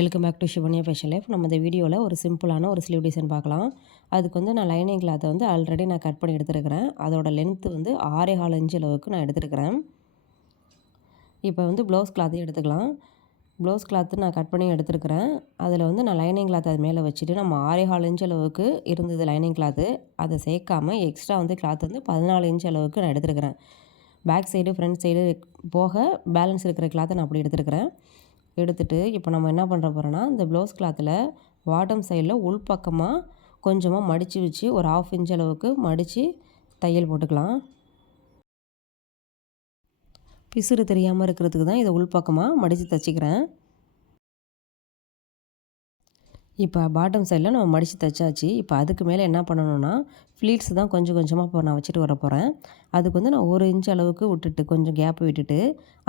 Welcome back to Shivanya fashion life. நம்ம இந்த வீடியோவில் ஒரு சிம்பிளான ஒரு ஸ்லீவ் டிசைன் பார்க்கலாம். அதுக்கு வந்து நான் லைனிங் கிளாத்தை வந்து ஆல்ரெடி நான் கட் பண்ணி எடுத்துருக்கிறேன். அதோட லென்த்து வந்து 6.25 இன்ச் அளவுக்கு நான் எடுத்துருக்கிறேன். இப்போ வந்து ப்ளவுஸ் கிளாத்தையும் எடுத்துக்கலாம். ப்ளவுஸ் கிளாத்து நான் கட் பண்ணி எடுத்துருக்கிறேன். அதில் வந்து நான் லைனிங் கிளாத் அது மேலே வச்சுட்டு நம்ம 6.25 இன்ச் அளவுக்கு இருந்தது லைனிங் கிளாத்து. அதை சேர்க்காமல் எக்ஸ்ட்ரா வந்து கிளாத் வந்து 14 இன்ச் அளவுக்கு நான் எடுத்துருக்கிறேன். பேக் சைடு ஃப்ரண்ட் சைடு போக பேலன்ஸ் இருக்கிற கிளாத்தை நான் அப்படி எடுத்துருக்கிறேன். எடுத்துகிட்டு இப்போ நம்ம என்ன பண்ணுற போகிறோன்னா, இந்த ப்ளவுஸ் கிளாத்தில் பாட்டம் சைடில் உள் பக்கமாக கொஞ்சமாக மடித்து வச்சு ஒரு 1/2 இன்ச் அளவுக்கு மடித்து தையல் போட்டுக்கலாம். பிசுறு தெரியாமல் இருக்கிறதுக்கு தான் இதை உள் பக்கமாக மடித்து தைச்சிக்கிறேன். இப்போ பாட்டம் சைடில் நம்ம மடித்து தைச்சாச்சு. இப்போ அதுக்கு மேலே என்ன பண்ணணுன்னா, ஃப்ளீட்ஸ் தான் கொஞ்சம் கொஞ்சமாக இப்போ நான் வச்சுட்டு வர போகிறேன். அதுக்கு வந்து நான் 1 இன்ச் அளவுக்கு விட்டுட்டு கொஞ்சம் கேப் விட்டுட்டு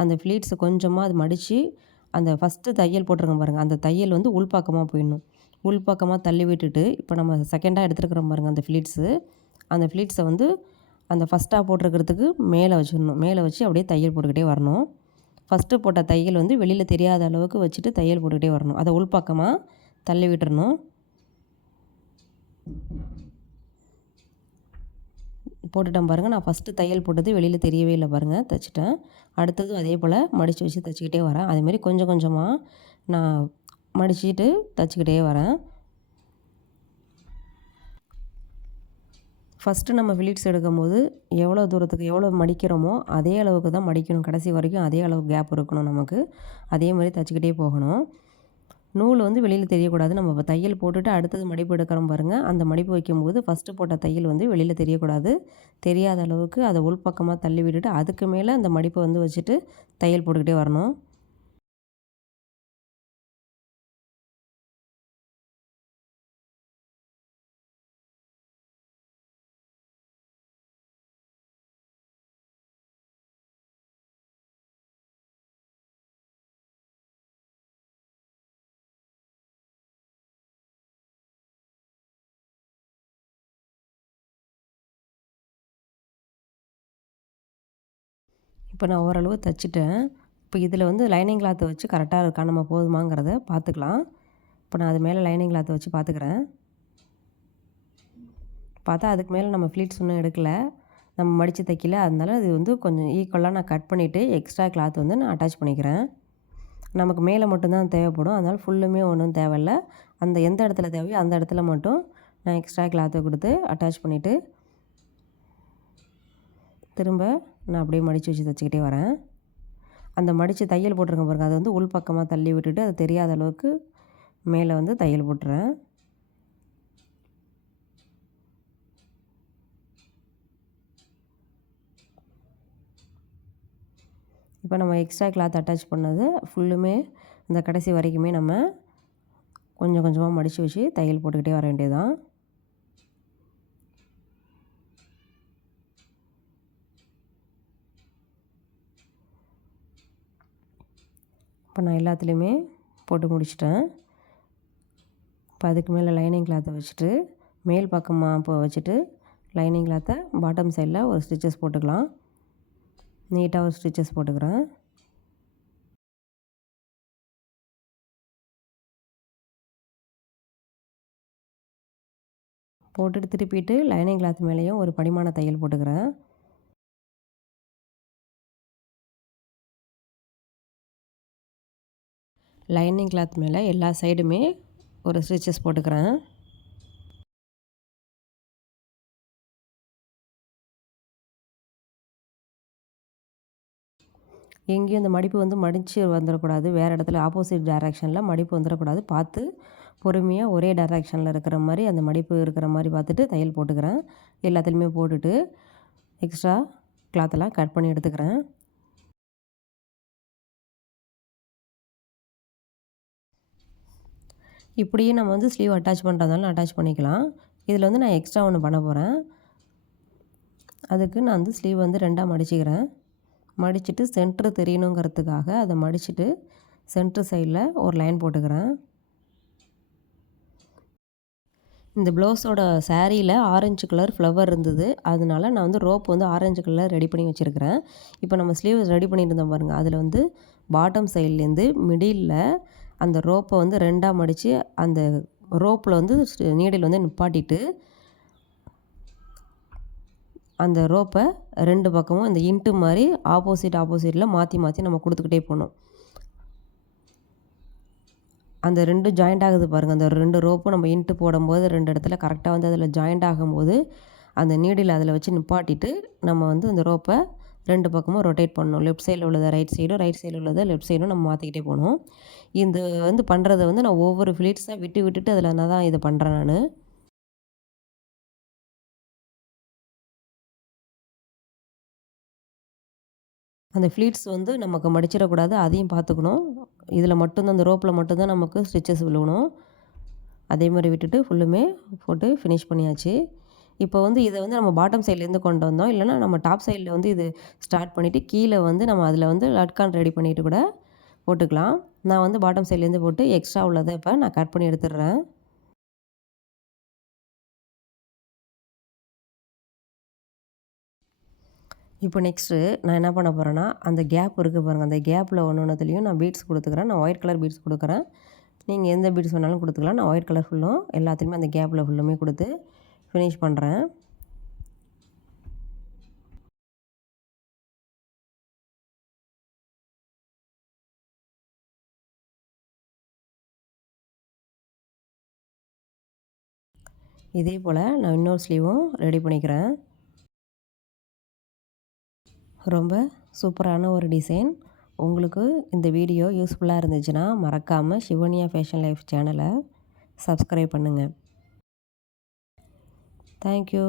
அந்த ஃப்ளீட்ஸை கொஞ்சமாக அது மடித்து அந்த ஃபஸ்ட்டு தையல் போட்டிருக்கோம் பாருங்கள், அந்த தையல் வந்து உள்பக்கமாக போயிடணும். உள்பக்கமாக தள்ளி விட்டுட்டு இப்போ நம்ம செகண்டாக எடுத்துருக்கிறோம் பாருங்கள் அந்த ஃப்ளீட்ஸு, அந்த ஃப்ளீட்ஸை வந்து அந்த ஃபஸ்ட்டாக போட்டிருக்கிறதுக்கு மேலே வச்சிடணும். மேலே வச்சு அப்படியே தையல் போட்டுக்கிட்டே வரணும். ஃபஸ்ட்டு போட்ட தையல் வந்து வெளியில் தெரியாத அளவுக்கு வச்சுட்டு தையல் போட்டுக்கிட்டே வரணும். அதை உள்பக்கமாக தள்ளி விட்டுறணும். போட்டுட்டேன் பாருங்கள். நான் ஃபஸ்ட்டு தையல் போட்டது வெளியில் தெரியவே இல்லை பாருங்கள், தைச்சிட்டேன். அடுத்ததும் அதே போல் மடித்து வச்சு தைச்சிக்கிட்டே வரேன். அதேமாரி கொஞ்சம் கொஞ்சமாக நான் மடிச்சுட்டு தைச்சிக்கிட்டே வரேன். ஃபஸ்ட்டு நம்ம ஃப்ளீட்ஸ் எடுக்கும்போது எவ்வளோ தூரத்துக்கு எவ்வளோ மடிக்கிறோமோ அதே அளவுக்கு தான் மடிக்கணும். கடைசி வரைக்கும் அதே அளவு கேப் இருக்கணும் நமக்கு. அதே மாதிரி தைச்சிக்கிட்டே போகணும். நூல் வந்து வெளியில் தெரியக்கூடாது. நம்ம இப்போ தையல் போட்டுட்டு அடுத்தது மடிப்பு எடுக்கிறோம் பாருங்கள், அந்த மடிப்பு வைக்கும்போது ஃபஸ்ட்டு போட்ட தையல் வந்து வெளியில் தெரியக்கூடாது. தெரியாத அளவுக்கு அதை உள்பக்கமாக தள்ளி விட்டுட்டு அதுக்கு மேலே அந்த மடிப்பை வந்து வச்சுட்டு தையல் போட்டுக்கிட்டே வரணும். இப்போ நான் ஓரளவு தைச்சிட்டேன். இப்போ இதில் வந்து லைனிங் கிளாத்தை வச்சு கரெக்டாக இருக்கா நம்ம போதுமாங்கிறத பார்த்துக்கலாம். இப்போ நான் அது மேலே லைனிங் கிளாத்தை வச்சு பார்த்துக்கிறேன். பார்த்தா அதுக்கு மேலே நம்ம ஃப்ளீட்ஸ் இன்னும் எடுக்கலை, நம்ம மடித்து தைக்கல. அதனால இது வந்து கொஞ்சம் ஈக்குவலாக நான் கட் பண்ணிவிட்டு எக்ஸ்ட்ரா கிளாத் வந்து நான் அட்டாச் பண்ணிக்கிறேன். நமக்கு மேலே மட்டும்தான் தேவைப்படும். அதனால் ஃபுல்லுமே ஒன்றும் தேவையில்ல. அந்த எந்த இடத்துல தேவையோ அந்த இடத்துல மட்டும் நான் எக்ஸ்ட்ரா கிளாத்தை கொடுத்து அட்டாச் பண்ணிவிட்டு திரும்ப நான் அப்படியே மடித்து வச்சு தைச்சிக்கிட்டே வரேன். அந்த மடித்து தையல் போட்டிருக்கேன் பாருங்கள், அதை வந்து உள் பக்கமாக தள்ளி விட்டுட்டு அது தெரியாத அளவுக்கு மேலே வந்து தையல் போட்டுறேன். இப்போ நம்ம எக்ஸ்ட்ரா கிளாத் அட்டாச் பண்ணது ஃபுல்லுமே இந்த கடைசி வரைக்குமே நம்ம கொஞ்சம் கொஞ்சமாக மடித்து வச்சு தையல் போட்டுக்கிட்டே வர வேண்டியதுதான். இப்போ நான் எல்லாத்துலேயுமே போட்டு முடிச்சிட்டேன். இப்போ அதுக்கு மேலே லைனிங் கிளாத்தை வச்சுட்டு மேல் பக்கமாக இப்போ வச்சுட்டு லைனிங் கிளாத்தை பாட்டம் சைடில் ஒரு ஸ்டிச்சஸ் போட்டுக்கலாம். நீட்டாக ஒரு ஸ்டிச்சஸ் போட்டுக்கிறேன். போட்டுட்டு திருப்பிட்டு லைனிங் கிளாத் மேலேயும் ஒரு படிமான தையல் போட்டுக்கிறேன். லைனிங் கிளாத் மேலே எல்லா சைடுமே ஒரு ஸ்டிச்சஸ் போட்டுக்கிறேன். எங்கேயும் இந்த மடிப்பு வந்து மடித்து வந்துடக்கூடாது. வேறு இடத்துல ஆப்போசிட் டைரெக்ஷனில் மடிப்பு வந்துடக்கூடாது. பார்த்து பொறுமையாக ஒரே டைரெக்ஷனில் இருக்கிற மாதிரி அந்த மடிப்பு இருக்கிற மாதிரி பார்த்துட்டு தையல் போட்டுக்கிறேன். எல்லாத்துலேயுமே போட்டுட்டு எக்ஸ்ட்ரா கிளாத்தெல்லாம் கட் பண்ணி எடுத்துக்கிறேன். இப்படியே நம்ம வந்து ஸ்லீவ் அட்டாச் பண்ணுறதாலும் அட்டாச் பண்ணிக்கலாம். இதில் வந்து நான் எக்ஸ்ட்ரா ஒன்று பண்ண போகிறேன். அதுக்கு நான் வந்து ஸ்லீவ் வந்து 2ஆக மடிச்சிக்கிறேன். மடிச்சுட்டு சென்ட்ரு தெரியணுங்கிறதுக்காக அதை மடிச்சுட்டு சென்ட்ரு சைடில் ஒரு லைன் போட்டுக்கிறேன். இந்த ப்ளவுஸோட சாரியில் ஆரஞ்சு கலர் ஃப்ளவர் இருந்தது, அதனால நான் வந்து ரோப் வந்து ஆரஞ்சு கலர் ரெடி பண்ணி வச்சுருக்கிறேன். இப்போ நம்ம ஸ்லீவ் ரெடி பண்ணிட்டு இருந்தோம் பாருங்கள், அதில் வந்து பாட்டம் சைட்லேருந்து மிடிலில் அந்த ரோப்பை வந்து 2ஆக மடித்து அந்த ரோப்பில் வந்து நீடில் வந்து நிப்பாட்டிட்டு அந்த ரோப்பை 2 பக்கமும் இந்த இன்ட்டு மாதிரி ஆப்போசிட்டில் மாற்றி மாற்றி நம்ம கொடுத்துக்கிட்டே போகணும். அந்த 2 ஜாயிண்ட் ஆகுது பாருங்கள், அந்த 2 ரோப்பும் நம்ம இன்ட்டு போடும்போது 2 இடத்துல கரெக்டாக வந்து அதில் ஜாயிண்ட் ஆகும்போது அந்த நீடில் அதில் வச்சு நிப்பாட்டிட்டு நம்ம வந்து அந்த ரோப்பை 2 பக்கமும் ரொட்டேட் பண்ணணும். லெஃப்ட் சைடில் உள்ளதை ரைட் சைடில் உள்ளதை லெஃப்ட் சைடும் நம்ம மாற்றிக்கிட்டே போகணும். இந்த வந்து பண்ணுறத வந்து நான் ஒவ்வொரு ஃப்ளீட்ஸாக விட்டுட்டு அதில் நான் தான் இதை பண்ணுறேன் நான். அந்த ஃப்ளீட்ஸ் வந்து நமக்கு மடிச்சிடக்கூடாது, அதையும் பார்த்துக்கணும். இதில் மட்டும்தான் அந்த ரோப்பில் மட்டும்தான் நமக்கு ஸ்டிச்சஸ் விழுகணும். அதே மாதிரி விட்டுட்டு ஃபுல்லுமே போட்டு ஃபினிஷ் பண்ணியாச்சு. இப்போ வந்து இதை வந்து நம்ம பாட்டம் சைட்லேருந்து கொண்டு வந்தோம், இல்லைனா நம்ம டாப் சைடில் வந்து இது ஸ்டார்ட் பண்ணிவிட்டு கீழே வந்து நம்ம அதில் வந்து லட்கான் ரெடி பண்ணிவிட்டு கூட போட்டுக்கலாம். நான் வந்து பாட்டம் சைட்லேருந்து போட்டு எக்ஸ்ட்ரா உள்ளதை இப்போ நான் கட் பண்ணி எடுத்துடுறேன். இப்போ நெக்ஸ்ட்டு நான் என்ன பண்ண போகிறேன்னா, அந்த கேப் இருக்குது பாருங்கள், அந்த கேப்பில் ஒன்றுத்துலேயும் நான் பீட்ஸ் கொடுத்துக்கிறேன். நான் ஒயிட் கலர் பீட்ஸ் கொடுக்குறேன். நீங்கள் எந்த பீட்ஸ் வேணாலும் கொடுத்துக்கலாம். நான் ஒயிட் கலர் ஃபுல்லும் எல்லாத்துலேயுமே அந்த கேப்பில் ஃபுல்லுமே கொடுத்து ஃபினிஷ் பண்ணுறேன். இதே போல் நான் இன்னொரு ஸ்லீவும் ரெடி பண்ணிக்கிறேன். ரொம்ப சூப்பரான ஒரு டிசைன். உங்களுக்கு இந்த வீடியோ யூஸ்ஃபுல்லாக இருந்துச்சுன்னா மறக்காமல் ஷிவன்யா ஃபேஷன் லைஃப் சேனலை சப்ஸ்கிரைப் பண்ணுங்கள். தேங்க்யூ.